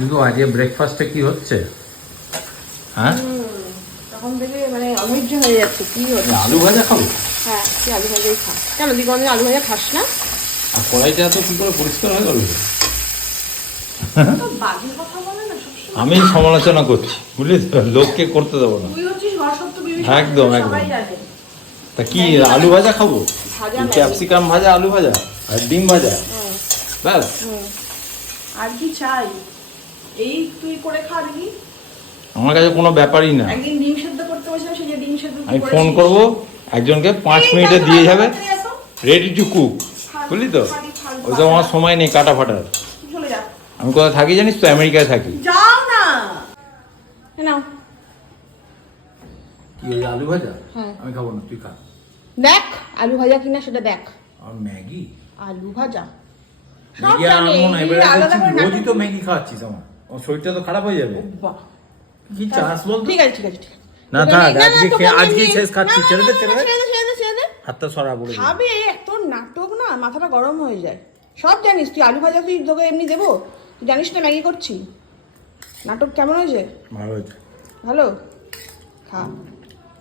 কিন্তু আজকে ব্রেকফাস্টে কি হচ্ছে? হ্যাঁ, তখন থেকে মানে অধৈর্য হয়ে যাচ্ছে। কি হচ্ছে? আলু ভাজা খাবো। হ্যাঁ, তুই আলু ভাজাই খা। কেন তুই কোনদিন আলু ভাজা খাস না? আর কড়াইটা এত কি করে পরিষ্কার হয়ে গেল? তো বাজে কথা বলে না সবসময়। আমি সমালোচনা করছি, বুঝলি তো, লোককে করতে দেবো না। তুই হচ্ছিস ঘরসত্ত্ব বিভীষণ, একদম, সবাই একদম। জানে। তা কি আলু ভাজা খাবো? ভাজা এই ম্যাগি। ক্যাপসিকাম ভাজা, আলু ভাজা আর ডিম ভাজা, ব্যাস। আর কি চাই? এই তুই করে খা দেখি। আমার কাছে কোনো ব্যাপারই না। একদিন ডিম সেদ্ধ করতে বসেছিলাম, সেই যে ডিম সেদ্ধ তুই আমি করেছিস। ফোন করব, একজনকে 5 মিনিটে দিয়ে যাবে, রেডি টু কুক, বুঝলি তো। ওই তো আমার সময় নেই কাটা ফাটার। চলে যা। আমি কোথায় থাকি জানিস তো? আমেরিকায় থাকি। যাও না। নাও। কি ওই আলু ভাজা? হ্যাঁ। আমি খাবো না, তুই খা। দেখ আলু ভাজা কিনা সেটা দেখ। আর ম্যাগি? আলু ভাজা সব ম্যাগি আর জানে, আনবো না, এই এবারে আলাদা করে রোজই তো নাটক- ম্যাগি খাওয়াচ্ছিস আমার শরীরটা তো খারাপ হয়ে যাবে। বাহ। কি চাস বল তো? ঠিক আছে ঠিক আছে ঠিক আছে। না তোকে থাক, নিয়ে- না, না, আজকে তোকে আমি আজকেই নিয়ে- শেষ খাচ্ছি, না, না, ছেড়ে দে, না, ছেড়ে না, দে। ছেড়ে দে, ছেড়ে দে। হাতটা সরা বলে দিই। খাবে এত নাটক না, মাথাটা গরম হয়ে যায়। সব জানিস তুই আলু ভাজা, তুই তোকে এমনি দেবো? তুই জানিস না ম্যাগি করছি? নাটক কেমন হয়েছে? ভালো হয়েছে। ভালো? খা।